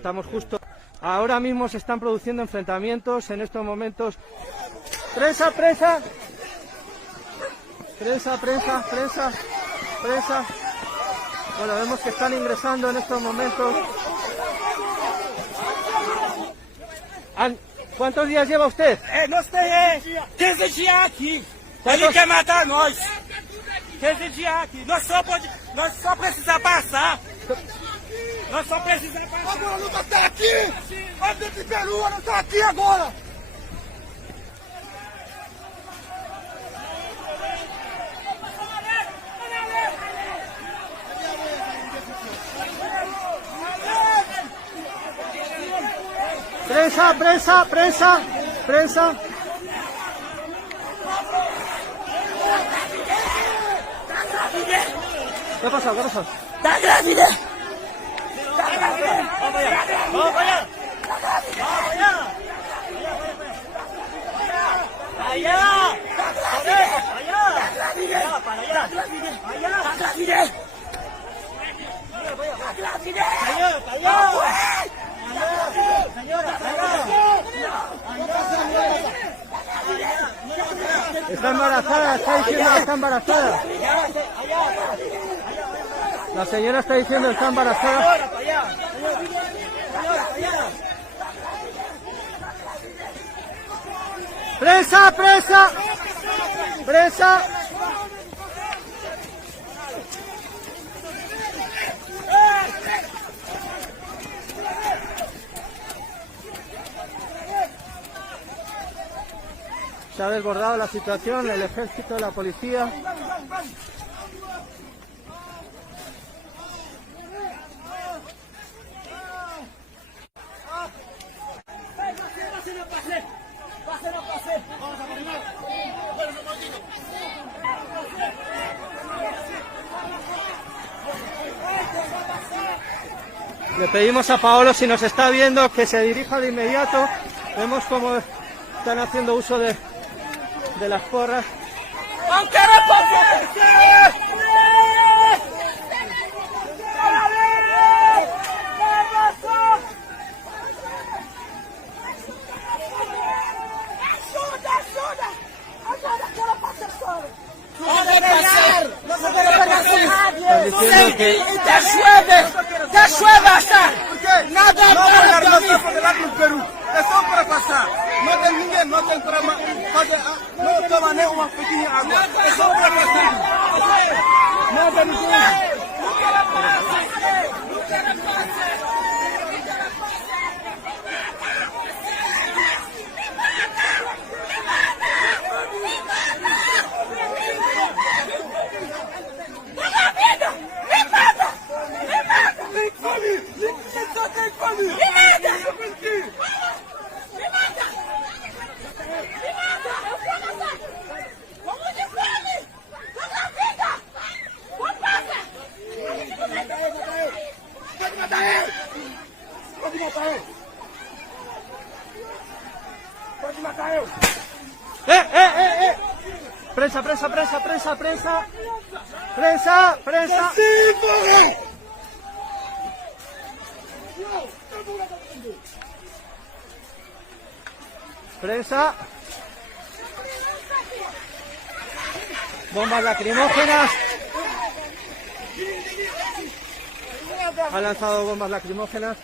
Estamos justo... Ahora mismo se están produciendo enfrentamientos en estos momentos. ¡Prensa, prensa! ¡Prensa, prensa, prensa! ¡Prensa! Bueno, vemos que están ingresando en estos momentos. ¿Cuántos días lleva usted? Nós temos 15 dias aqui. Ele quer matar nós. 15 dias aqui. Nós só precisamos passar. Nós só precisamos passar. Agora a luta está aqui! A gente de Peru, não está aqui agora! Prensa, prensa, prensa, prensa. ¿Qué ha pasado? ¿Qué ha pasado? Está grávida. Está grávida. Vamos allá. Vamos allá. Vamos allá. Allá. Allá. Allá. Para allá. Allá. Está grávida. Está grávida. Allá. Allá. Está embarazada, está diciendo que está embarazada. La señora está diciendo que está embarazada. ¡Prensa, prensa! ¡Prensa! Se ha desbordado la situación, el ejército, la policía. Le pedimos a Paolo, si nos está viendo, que se dirija de inmediato. Vemos cómo están haciendo uso de las porras. Están diciendo que... ¡Te llueve hasta! ¡Nada para no Peru! É só para passar. Não tem ninguém, não tem para fazer. Não toma nem uma pequena água. É só para passar. Não tem ninguém. Prensa, prensa, prensa, prensa, prensa. Prensa, prensa. Prensa. Bombas lacrimógenas. Ha lanzado bombas lacrimógenas.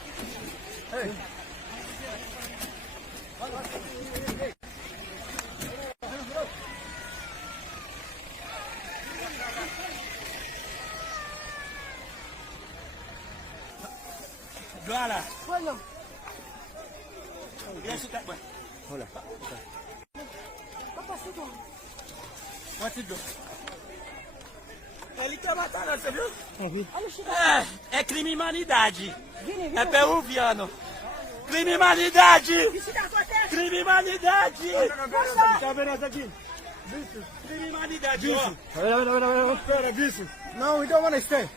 Hola. Hola. Ele quer matar nós, você viu? É crime humanidade. É peruviano. Crime humanidade! Crime humanidade! Tá vendo essa aqui? Crime humanidade, ó. A ver. Espera, bicho. No, we don't want to stay.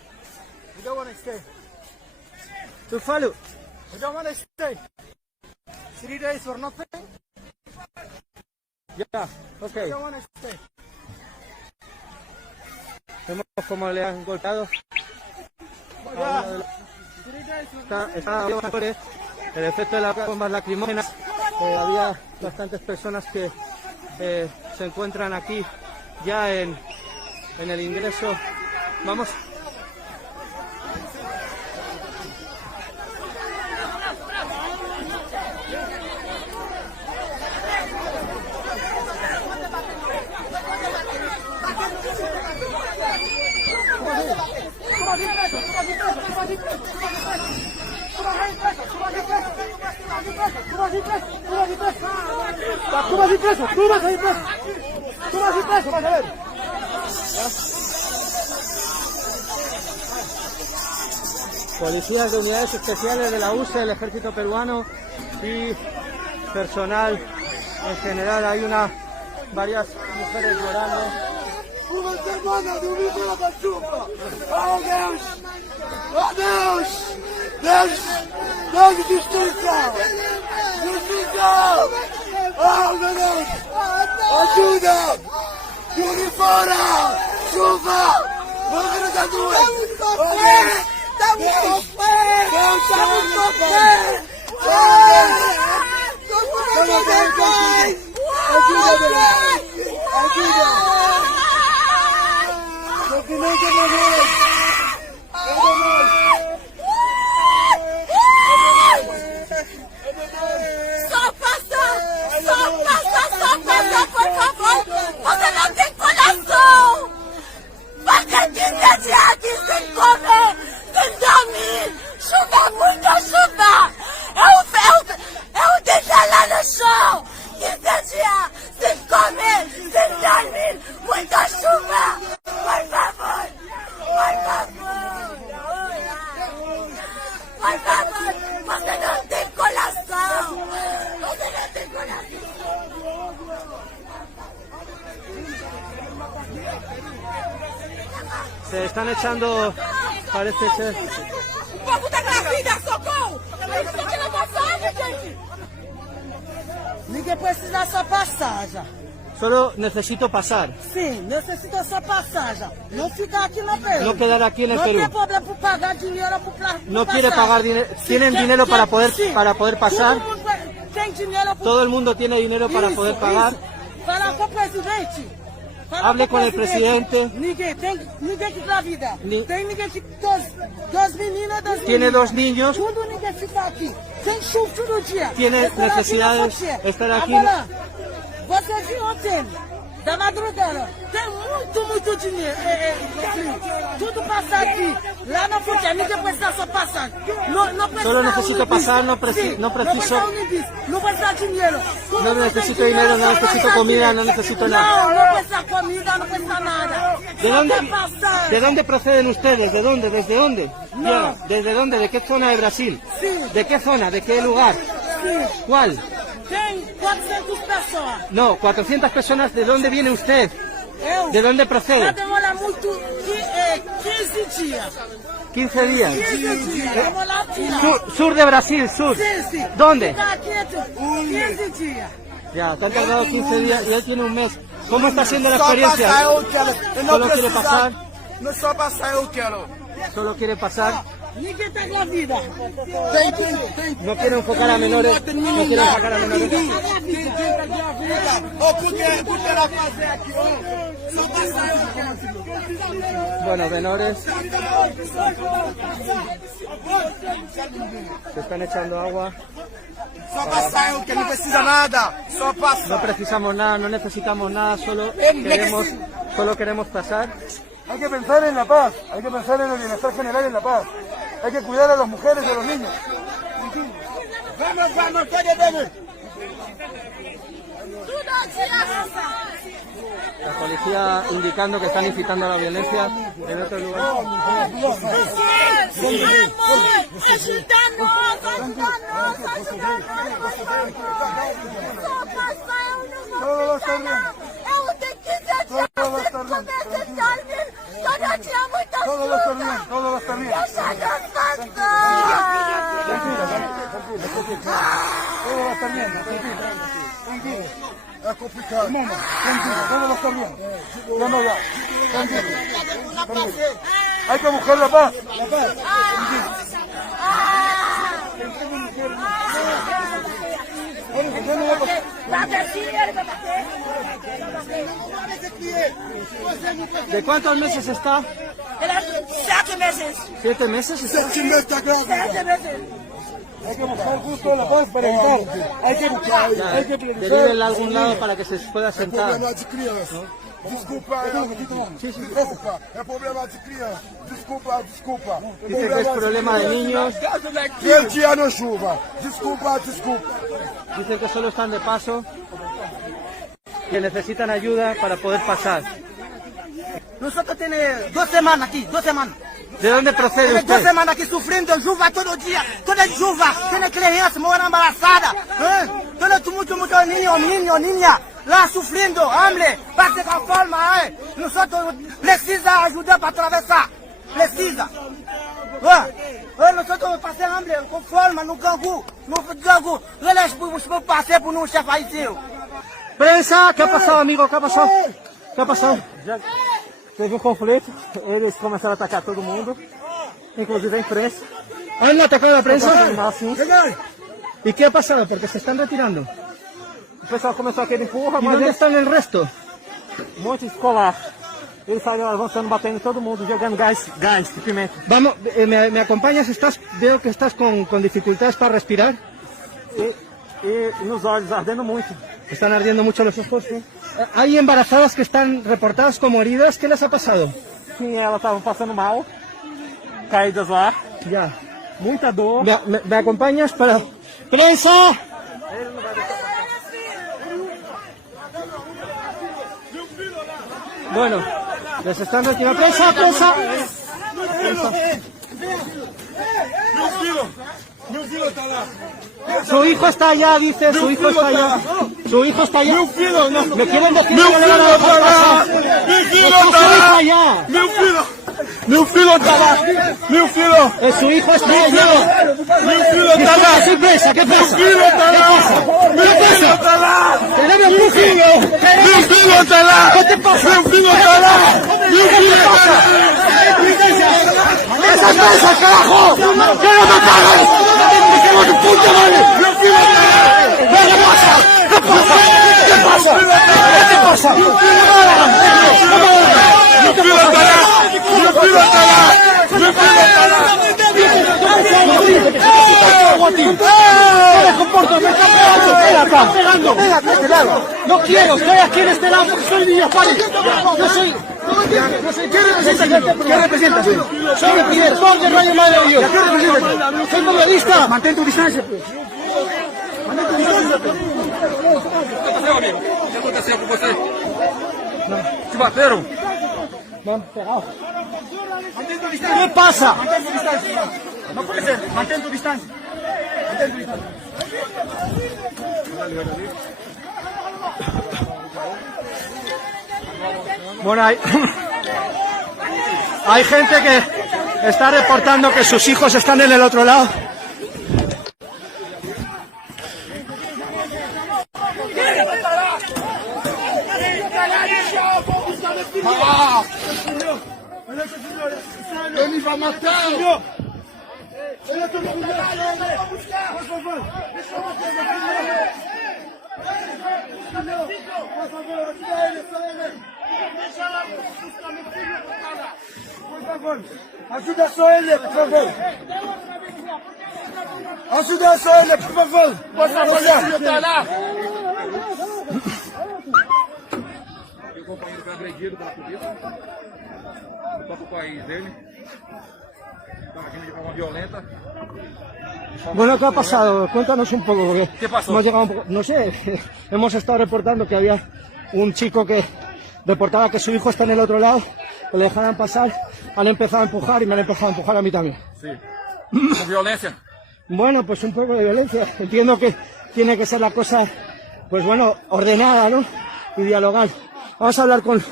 We don't want to stay. Tu falo. We don't want to stay. 3 days for nothing. Ya, ok. We don't want to stay. Vemos cómo le han golpeado. Yeah. 3 days. está el efecto de las bombas lacrimógenas. Había bastantes personas que se encuentran aquí ya en el ingreso. Vamos. Policías de unidades especiales de la UCE, el ejército peruano y personal en general. Hay varias mujeres llorando. ¡Oh, Deus! ¡Oh, Deus! ¡Deus! ¡Deus, justiça! ¡Justiça! ¡Oh, meu Deus! ¡Ajuda! ¡Jogue fora! ¡Chuva! ¡Vamos a duas! ¡Estamos Só passa, por favor! Você não tem coração! Vai ter de aqui sem comer, sem dormir! Chuva, muita chuva! Eu deixar lá no chão! 15 dias sem comer, sem dormir! Muita chuva! Por favor! Por favor! Por favor! Você não tem coração! Você não tem coração! Se están echando, parece ser. O povo tá grávida, socorro! Isso aqui não passagem, gente! Ninguém precisa só passagem. Solo necesito pasar. Sim, necessita só passagem. Não ficar aqui no Peru. No quedar aquí en el no Perú. No tem problema por pagar dinheiro por No quiere pagar dinero. ¿Tienen dinero para poder pasar? Todo mundo tem dinheiro por... Todo el mundo tiene dinero para Isso, poder pagar. Isso. Fala com o presidente. Hable con el presidente. Ninguém que engravida. Tem ninguém que... Duas meninas, Tiene dos niños. Tudo ninguém fica aqui. Sem chuva todo dia. Tiene necesidades de estar aquí. Agora, você viu ontem, da madrugada, tem muito dinheiro. Tudo passa aqui. Lá na fronteira, ninguém precisa só passar. Não precisa Solo necesito pasar, no preciso. Não precisa dinheiro. No necesito dinero, no necesito comida, no necesito nada. Não precisa comida, não precisa nada. ¿De dónde proceden ustedes? ¿De dónde? ¿Desde dónde? No. ¿Desde dónde? ¿De qué zona de Brasil? Sí. ¿De qué zona? ¿De qué lugar? Sí. ¿Cuál? Tem 400 pessoas. No, 400 personas. ¿De dónde viene usted? Eu? ¿De dónde procede? Já demora muito, 15 dias. 15 días. 15 dias. Vamos lá, tira. Sur de Brasil, sur. Sí. ¿Dónde? Fica aqui 15 dias. Ya, te han tardado 15 días y él tiene un mes. ¿Cómo está siendo la experiencia? Solo quiere pasar. Não só passar, eu quero. Solo quiere pasar. Ninguém está engravida. No quiere enfocar a menores. No quiere enfocar a menores. Porque ela fazer aqui, só passar, eu quero. Bueno, menores. Se están echando agua. Só passar, eu quero. Não precisa nada. Só passar. No precisamos nada, no necesitamos nada, solo queremos pasar. Hay que pensar en la paz, hay que pensar en el bienestar general en la paz. Hay que cuidar a las mujeres y a los niños. Vamos, pode ver. La policía indicando que están incitando a la violencia en otro lugar. Todo va a estar bien. Todo va a estar bien. Todo va a estar bien, todo va a estar bien. Tranquila. Todo va a estar bien, tranquila. Es complicado. Tranquilo, todo va a estar bien. Ya. Tranquilo. Hay que buscar la paz. ¿De cuántos meses está? 7 meses. 7 meses. Sete meses está grávida. 7 meses. Hay que buscar justo la paz para evitar. Hay que buscar, hay que priorizar. Derívenla a algún lado para que se pueda sentar. Problema de criança. Desculpa, desculpa. É problema de criança. Desculpa, desculpa. Dice que es problema de niños. Quente ano chuva. Desculpa, desculpa. Dicen que solo están de paso, que necesitan ayuda para poder pasar. Nosotros tenemos 2 semanas aquí, 2 semanas. ¿De dónde procede Tenemos 2 usted? semanas aquí sufriendo chuva todo día, toda chuva. Tiene crianças morando embarazadas. Todo mucho niña, lá sufriendo, hambre, para de qualquer forma. Nosotros precisa ayuda para atravessar. Precisa. Nosotros passamos hambre com forma no gangu. Eles passei por um chefe faleceu. ¡Prensa! ¿Qué ha pasado, amigo? ¿Qué ha pasado? ¿Qué ha pasado? Já teve um conflito, eles começaram a atacar todo mundo, inclusive a imprensa. ¿Han atacado a la prensa? Sim. ¿Y qué ha pasado? Porque se están retirando. O pessoal começou aquele empurra, ¿Y mas dónde están el resto? muito escolar. Eles saíram avançando, batendo em todo mundo, jogando gás de pimenta. Vamos, ¿me acompañas? Veo que estás con dificultades para respirar. E nos olhos, ardendo muito. Están ardiendo mucho los ojos. ¿Sí? Hay embarazadas que están reportadas como heridas. ¿Qué les ha pasado? Sim, elas estavam passando mal, caídas lá, Ya. muita dor. ¿Me acompañas para...? ¡Prensa! Bueno, les están retirando. ¡Prensa, prensa! Meu filho está lá. Su hijo está allá, dice, su hijo está allá. Su hijo está allá. Me quieren decir Meu que le van a filho dejar está lá. pasar. Meu filho Su hijo está está lá. allá. Meu filho está lá. Meu filho. Su hijo está allá. Meu filho está lá. ¿Qué pasa? ¿Qué pasa? Meu filho está lá. Meu filho está lá. ¡Tenemos un filho! Meu filho está lá. ¿Qué te pasa? Meu filho está lá. Meu filho está lá. ¡Esas presas, carajo! ¡Que no me pagan! ¡Que no te puta madre! Meu filho está lá. ¿Qué pasa? ¿Qué pasa? ¿Qué pasa? ¿Qué te pasa? Meu filho está lá. Meu filho está lá. Meu filho está lá. ¡No me comporto! ¡Me está pegando! ¡Ven acá! ¡Ven acá, este lado! ¡No quiero! ¡Estoy aquí en este lado porque soy niño padre! ¡Yo soy... ¿Qué representas? Soy el director de Radio Madre de Dios. ¿Qué representas? Soy periodista. Mantén tu distancia, pues. O que aconteceu com você? Te bateram? Vamos, pegado. ¿Qué pasa? No puede ser. Mantén tu distancia. Mantén tu distancia. Bueno, hay gente que está reportando que sus hijos están en el otro lado. Ele vai matar. Ele é todo mundo. Por favor. Por favor, ajuda só ele, por favor. Ajuda só ele, por favor. Por favor, está lá. O companheiro foi agredido pela polícia. No próprio país dele. Estava agindo de forma violenta. Bueno, ¿qué ha pasado? Cuéntanos un poco. Porque ¿Qué pasó? Hemos llegado un poco, no sé, hemos estado reportando que había un chico que reportaba que su hijo está en el otro lado, que le dejaran pasar, han empezado a empujar y me han empezado a empujar a mí también. Sí. Com violência. Bueno, pues un poco de violencia. Entiendo que tiene que ser la cosa, pues bueno, ordenada, ¿no? Y dialogar. Vamos a hablar con...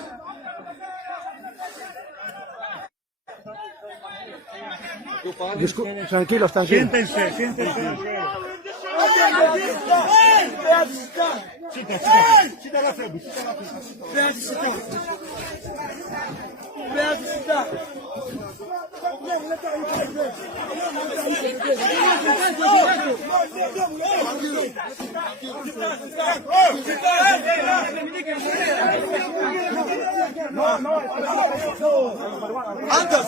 Tranquilos, tranquilos. Siéntense. Antes,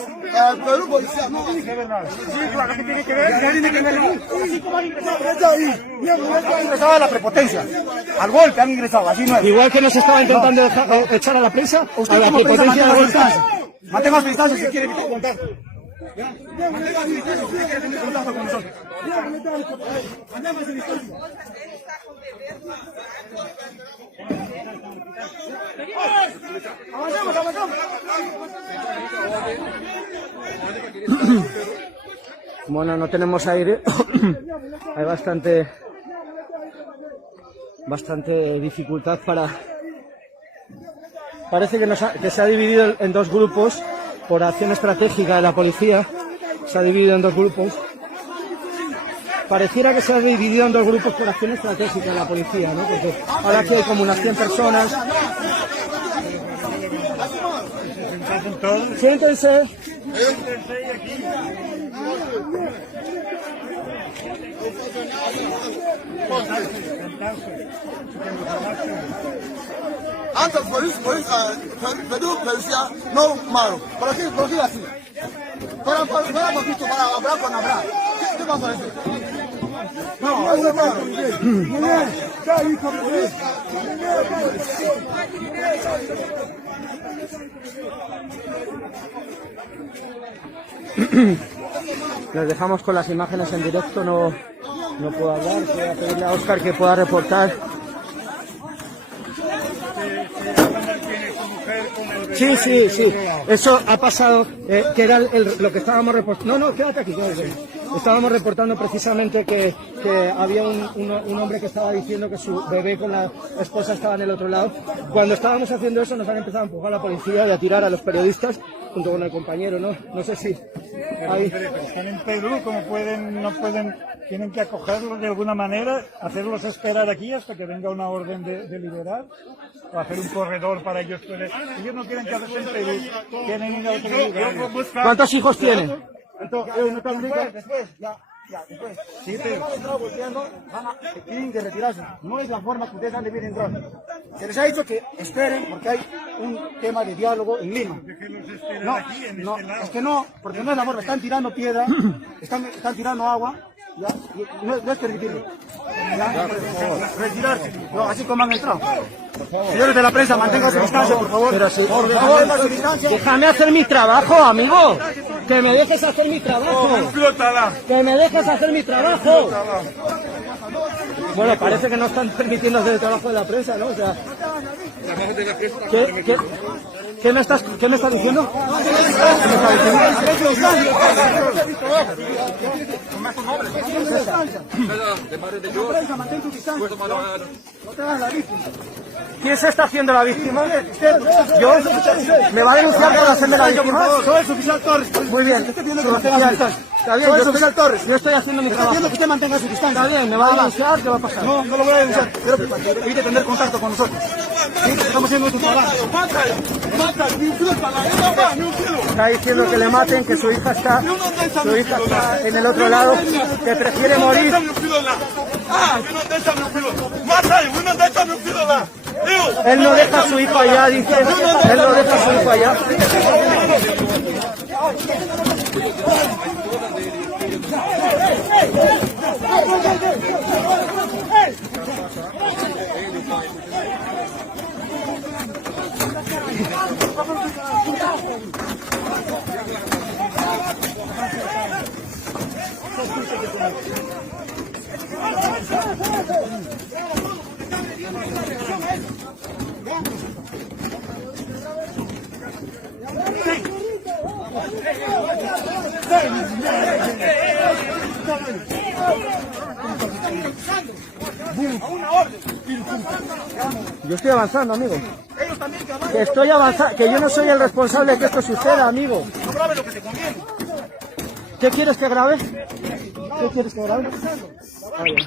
Perú policía no tiene que ver nada. Sí, claro que tiene que ver. ¿Qué tiene que ver? Han ingresado a la prepotencia. Al golpe han ingresado, así no es. Igual que nos estaba intentando echar a la prensa, Usted a la como prensa prepotencia mantenga de su distancia. Mantenga su distancia si quiere evitar contacto. Mantenga su distancia si quiere tener contacto con nosotros. Mantenga su distancia. Avancemos, avancemos. Bueno, no tenemos aire. Hay bastante dificultad para... Parece que se ha dividido en dos grupos por acción estratégica de la policía. Se ha dividido en dos grupos. Pareciera que se ha dividido en dos grupos por acción estratégica de la policía, ¿no? Porque ahora aquí hay como unas 100 personas. Siéntense. Antes Perú policía no malo. ¿Por qué así? Para poquito, para hablar con hablar. ¿Qué pasa eso? No, eso no. Les dejamos con las imágenes en directo, no puedo hablar, voy a pedirle a Óscar que pueda reportar. Sí, eso ha pasado, que era lo que estábamos reportando. No, quédate aquí. Estábamos reportando precisamente que había un hombre que estaba diciendo que su bebé con la esposa estaba en el otro lado. Cuando estábamos haciendo eso nos han empezado a empujar a la policía y a tirar a los periodistas junto con el compañero, ¿no? No sé si... Están en Perú, como no pueden, tienen que acogerlos de alguna manera, hacerlos esperar aquí hasta que venga una orden de liberar, o hacer un corredor para ellos. Ellos no quieren quedarse en Perú, quieren ir a otro lugar. ¿Cuántos hijos tienen? Después. Sí, pero tienen que retirarse. No es la forma que ustedes han de entrar. Se les ha dicho que esperen porque hay un tema de diálogo en Lima. No, es que no, porque no es la forma. Están tirando piedra, están tirando agua. ¿Ya? No es permitido. Retirarse. No, así como han entrado. Señores de la prensa, mantengan su distancia, por favor. Pero sí. Por favor, mantengan su distancia. Déjame hacer mi trabajo, amigo. Que me dejes hacer mi trabajo. Que me dejes hacer mi trabajo. Bueno, parece que no están permitiendo hacer el trabajo de la prensa, ¿no? O sea, ¿qué me estás diciendo? ¿Quién se está haciendo la víctima? ¿Yo? ¿Me va a denunciar por hacerme la víctima? Soy el oficial Torres. Muy bien. Está bien, Soy el oficial Torres. Yo estoy haciendo mi Está trabajo. viendo que usted mantenga su distancia. Está bien, ¿me va a denunciar? ¿Qué va a pasar? No lo voy a denunciar. Quiero que evite tener contacto con nosotros. Sí, estamos haciendo nuestro trabajo. Está diciendo que le maten, que su hija está en el otro lado, que prefiere morir. Él no deja a su hijo allá, dice. Él no deja a su hijo allá. Yo estoy avanzando, amigo. Que estoy avanzando, que yo no soy el responsable de que esto suceda, amigo. No grabe lo que te conviene. ¿Qué quieres que grabe? ¿Qué quieres que grabe? Ah, bien.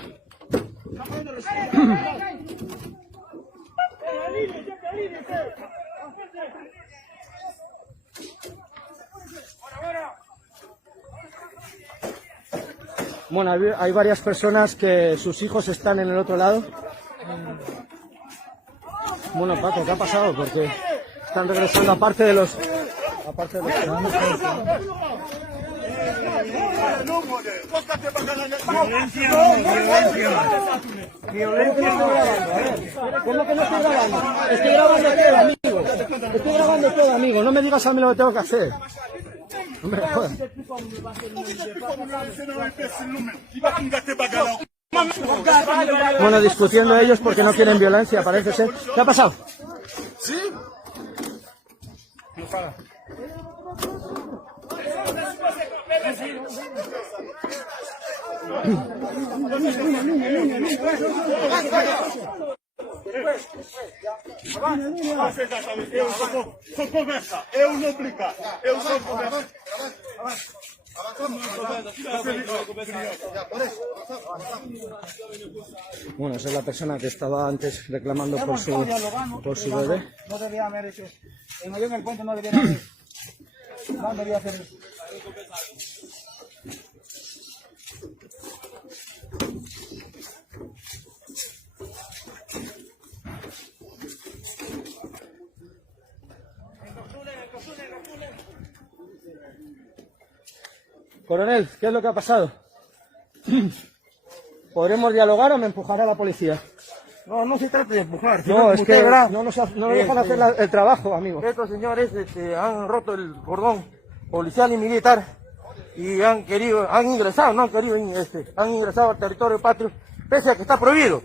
Bueno, hay varias personas que sus hijos están en el otro lado. Bueno, Paco, ¿qué ha pasado? Porque están regresando aparte de los... ¿Cómo que no estoy grabando? Estoy grabando todo, amigo. Estoy grabando todo, amigo. No me digas a mí lo que tengo que hacer. No me jodas. Bueno, discutiendo ellos porque no quieren violencia, parece ser. ¿Qué ha pasado? ¿Sí? Só conversa, eu não brincar, eu só conversa. Bueno, esa es la persona que estaba antes reclamando por su bebé. No debía haber hecho. En el puente no debía haber. No debía hacer eso. Coronel, ¿qué es lo que ha pasado? ¿Podremos dialogar o me empujará la policía? No, no se trata de empujar. No, es que usted verá, no nos dejan hacer el trabajo, amigo. estos señores han roto el cordón policial y militar y han ingresado al territorio patrio, pese a que está prohibido.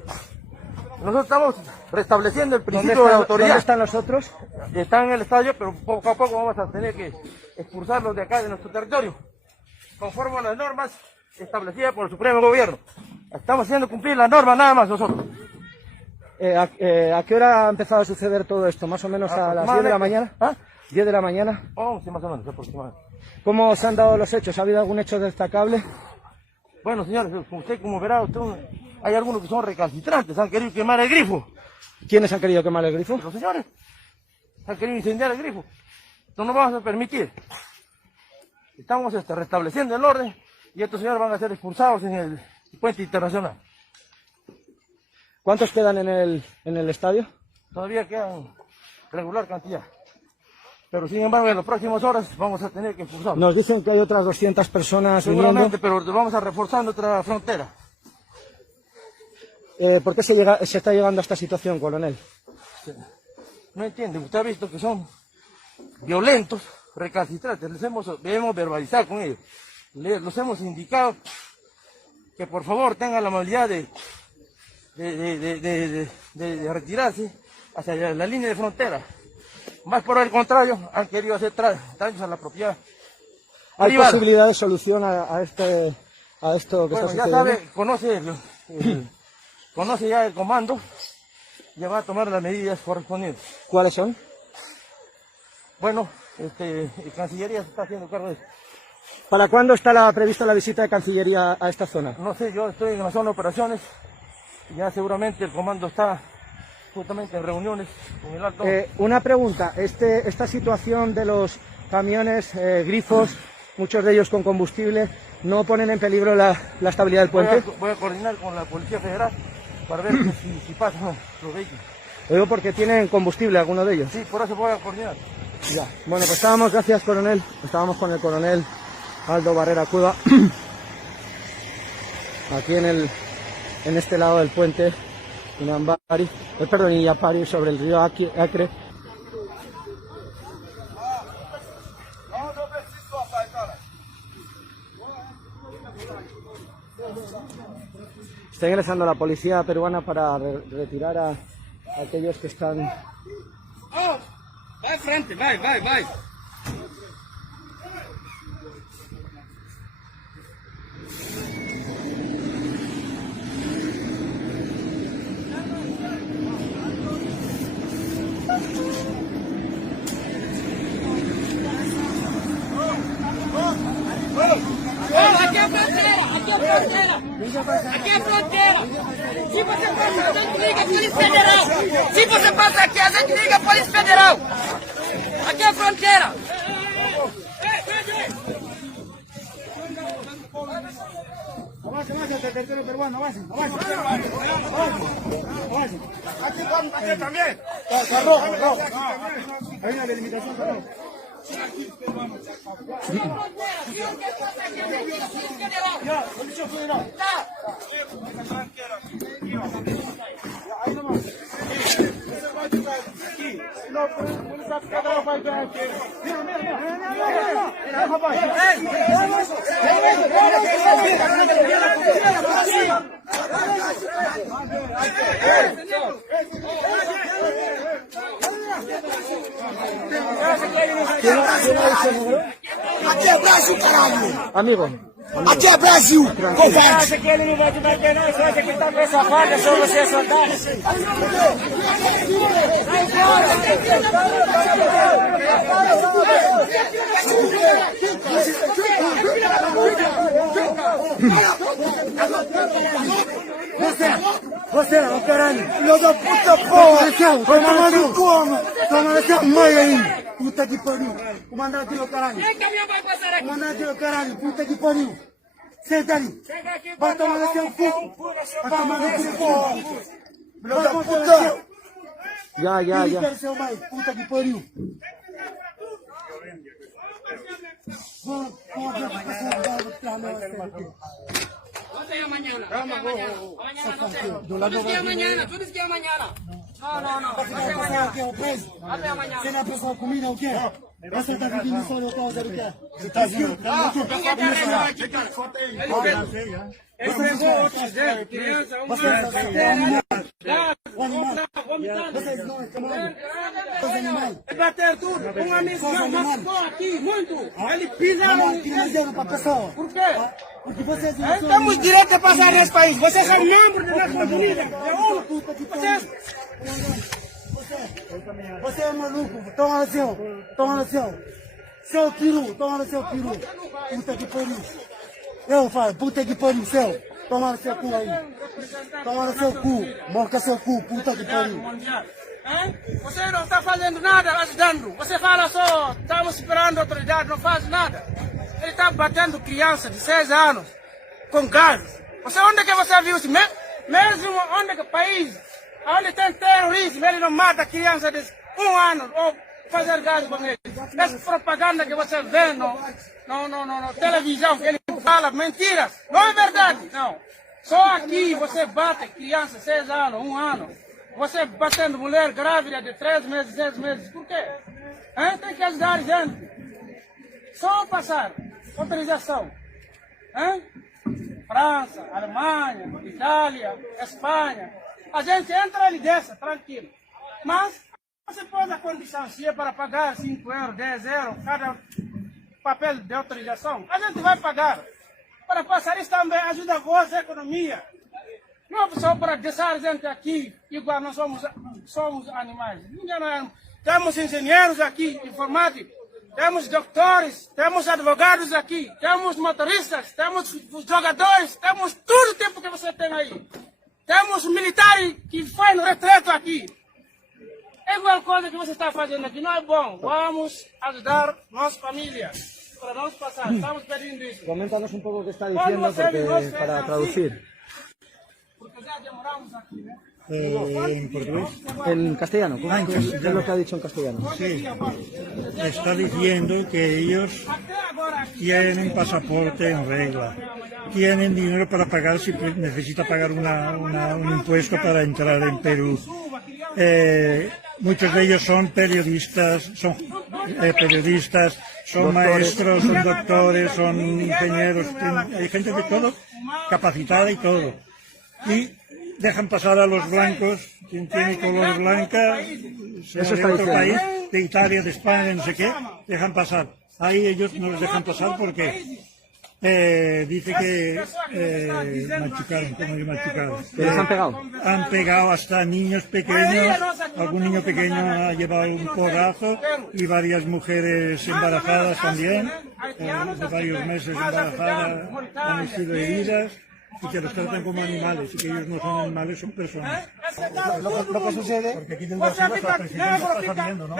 Nosotros estamos restableciendo el principio de autoridad. ¿Dónde están los otros? Están en el estadio, pero poco a poco vamos a tener que expulsarlos de acá, de nuestro territorio, conforme a las normas establecidas por el Supremo Gobierno. Estamos haciendo cumplir las normas nada más nosotros. ¿A qué hora ha empezado a suceder todo esto? ¿Más o menos a las 10 de la mañana? ¿Ah? 10 de la mañana. 11 más o menos aproximadamente. ¿Cómo se han dado los hechos? ¿Ha habido algún hecho destacable? Bueno, señores, usted como verá, hay algunos que son recalcitrantes, han querido quemar el grifo. ¿Quiénes han querido quemar el grifo? Los señores han querido incendiar el grifo. No nos vamos a permitir. Estamos restableciendo el orden y estos señores van a ser expulsados en el puente internacional. ¿Cuántos quedan en el estadio? Todavía quedan regular cantidad. Pero sin embargo, en las próximas horas vamos a tener que expulsarlos. Nos dicen que hay otras 200 personas seguramente, pero vamos a reforzar nuestra frontera. ¿Por qué se está llegando a esta situación, coronel? No entiende, usted ha visto que son violentos, recalcitrantes, debemos verbalizar con ellos. Los hemos indicado que por favor tengan la amabilidad de retirarse hacia la línea de frontera. Más por el contrario, han querido hacer daños a la propiedad. ¿Hay privada. posibilidad de solución a esto que está Ya sucediendo? sabe, conoce ya el comando, ya va a tomar las medidas correspondientes. ¿Cuáles son? Bueno, Cancillería se está haciendo cargo de eso. ¿Para cuándo está prevista la visita de Cancillería a esta zona? No sé, yo estoy en la zona de operaciones, ya seguramente el comando está justamente en reuniones con el alto. Una pregunta, esta situación de los camiones, grifos, muchos de ellos con combustible, ¿no ponen en peligro la estabilidad del puente? Voy a coordinar con la Policía Federal para ver si pasan los vehículos. Lo digo porque tienen combustible algunos de ellos. Sí, por eso voy a coordinar. Ya. Bueno, pues gracias coronel, estábamos con el coronel Aldo Barrera Cueva, aquí en este lado del puente, Illapari, sobre el río Acre. Está ingresando la policía peruana para retirar a aquellos que están... Vai frente, vai. Aqui é fronteira! Aqui é fronteira! Se você passa, a gente liga a Polícia Federal. Se você passa aqui, a gente liga a Polícia Federal. Aqui é a fronteira. Avance, territorio peruano, avance. Aquí también. Está rojo. Hay una delimitación, está rojo. Policía Federal. Ahí nomás. No, Policía Federal vai ver aqui. Mira, rapaz. Aqui é Brasil, caralho. Amigo. Aqui é Brasil, covarde. Acha que ele não vai te bater, não? Você acha que ele tá com essa faca, só você é soldado? Você, o caralho. Filho da puta, porra. Vai tomar no cu, mano. Toma essa mãe aí. Puta que pariu. Comandante do caralho. Comandante do caralho, puta que pariu. Senta ali. Vai tomar no seu cu. Vai tomar no cu, porra. Filho da puta. Ya. Quero seu mãe, puta que pariu. Tú dices que mañana. No. Você não é pessoal comida o quê? Você está pedindo só no causa do quê? Você está vindo? Vocês não é camada? Os animais. Bater tudo. Um amigo meu machucou aqui muito. Ele pisa Não, que não deram para a pessoa. Por quê? Porque vocês não são... Temos direito de passar nesse país. Vocês são membros da nossa família. Você é maluco, toma no seu. Seu peru, toma no seu peru. Puta que pariu. Eu falo, puta que pariu, seu. Toma no seu cu aí. Toma no seu cu. Morca seu cu, puta que pariu. Você não está fazendo nada ajudando. Você fala só, estamos esperando a autoridade, não faz nada. Ele está batendo criança de 6 anos com gás. Onde que você viu isso? Mesmo onde que país, onde tem terrorismo, ele não mata criança de 1 ano ou fazer gás com ele. Essa propaganda que você vê no televisão, que ele fala mentiras, não é verdade, não. Só aqui você bate criança de 6 anos, 1 ano. Você batendo mulher grávida de 3 meses, 6 meses, por quê? Tem que ajudar a gente. Só passar autorização. França, Alemanha, Itália, Espanha. A gente entra ali dessa, tranquilo. Mas você pode a condição, se é para pagar 5 euros, 10 euros, cada papel de autorização, a gente vai pagar. Para passar isso também ajuda a vossa economia. Não é só para deixar a gente aqui, igual nós somos animais. Temos engenheiros aqui, informáticos, temos doutores, temos advogados aqui, temos motoristas, temos jogadores, temos todo o tempo que você tem aí. Temos militares que foi no retreto aqui. É igual coisa que você está fazendo aqui, não é bom. Vamos ajudar nossa família. Para nós passar, estamos pedindo isso. Coméntanos un poco qué está diciendo porque, para traducir. Porque ya demoramos aquí, ¿no? En portugués. En castellano, Ah, en ¿qué castellano. es lo que ha dicho en castellano? Sí. Está diciendo que ellos tienen un pasaporte en regla, tienen dinero para pagar si necesita pagar un impuesto para entrar en Perú. Muchos de ellos son periodistas, son maestros, son doctores, son ingenieros, hay gente de todo, capacitada y todo. Y dejan pasar a los blancos, quien tiene color blanca, sea Eso de está otro diciendo, país, ¿no? de Italia, de España, de no sé qué, dejan pasar. Ahí ellos no les dejan pasar porque dice que machucaron, como que machucaron. ¿Que les han pegado? Han pegado hasta niños pequeños, algún niño pequeño ha llevado un porrazo y varias mujeres embarazadas también, de varios meses embarazadas han sido heridas. y que los tratan como animales, y que ellos no son animales, son personas. Lo que sucede, Porque aquí desde arriba la presidenta está saliendo, ¿no?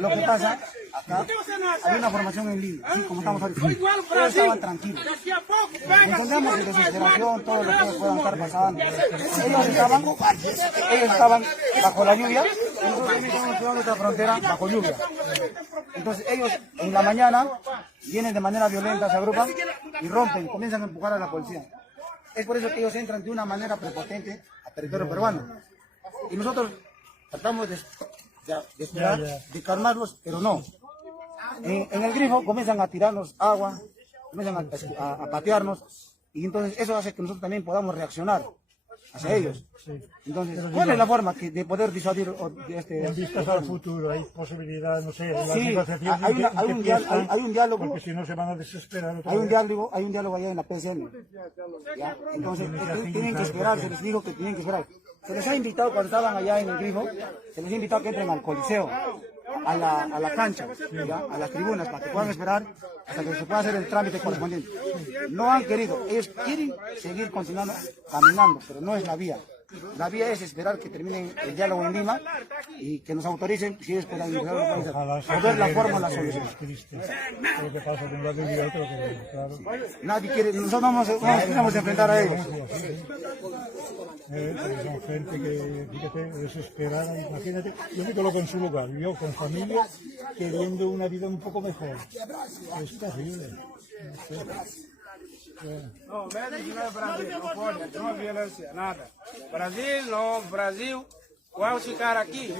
lo que pasa, acá hay una formación en línea, así como estamos ahorita. Ellos estaban tranquilos. Entendemos que desesperación, todo lo que ellos puedan estar pasando. Ellos estaban bajo la lluvia, y nosotros también estamos cuidando nuestra frontera bajo lluvia. Entonces ellos en la mañana vienen de manera violenta, se agrupan y rompen, comienzan a empujar a la policía. Es por eso que ellos entran de una manera prepotente al territorio peruano. Y nosotros tratamos de esperar, de calmarlos, pero no. En el grifo comienzan a tirarnos agua, comienzan a patearnos, y entonces eso hace que nosotros también podamos reaccionar hacia ellos. Entonces, ¿cuál es la forma de poder disuadir En vistas al futuro, hay posibilidad, no sé, Sí, hay un diálogo. porque si no se van a desesperar otra Hay vez. un diálogo allá en la PCN. ¿Ya? Entonces, tienen que esperar, se les dijo que tienen que esperar. Se les ha invitado cuando estaban allá en el grifo, se les ha invitado que entren al coliseo, a la cancha, ¿ya? A las tribunas, para que puedan esperar hasta que se pueda hacer el trámite correspondiente. No han querido, ellos quieren seguir continuando caminando, pero no es la vía. La vía es esperar que termine el diálogo en Lima y que nos autoricen, si ellos puedan ingresar a los países, a ver la forma, la solución. Lo que pasa con la lluvia, otro que, claro. Nadie quiere, nosotros no nos queremos enfrentar a ellos. Son gente que, fíjate, desesperada, imagínate, yo me coloco en su lugar, yo con familia, queriendo una vida un poco mejor. Es terrible. No, México no es Brasil, no pode, no violência, nada. Brasil, não, Brasil, vamos ficar aqui.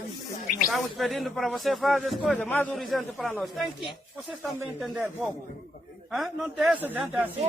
Estamos pedindo para você fazer as coisas mais urgentes para nós. Tem que, vocês também entender pouco. Não tem essa gente assim.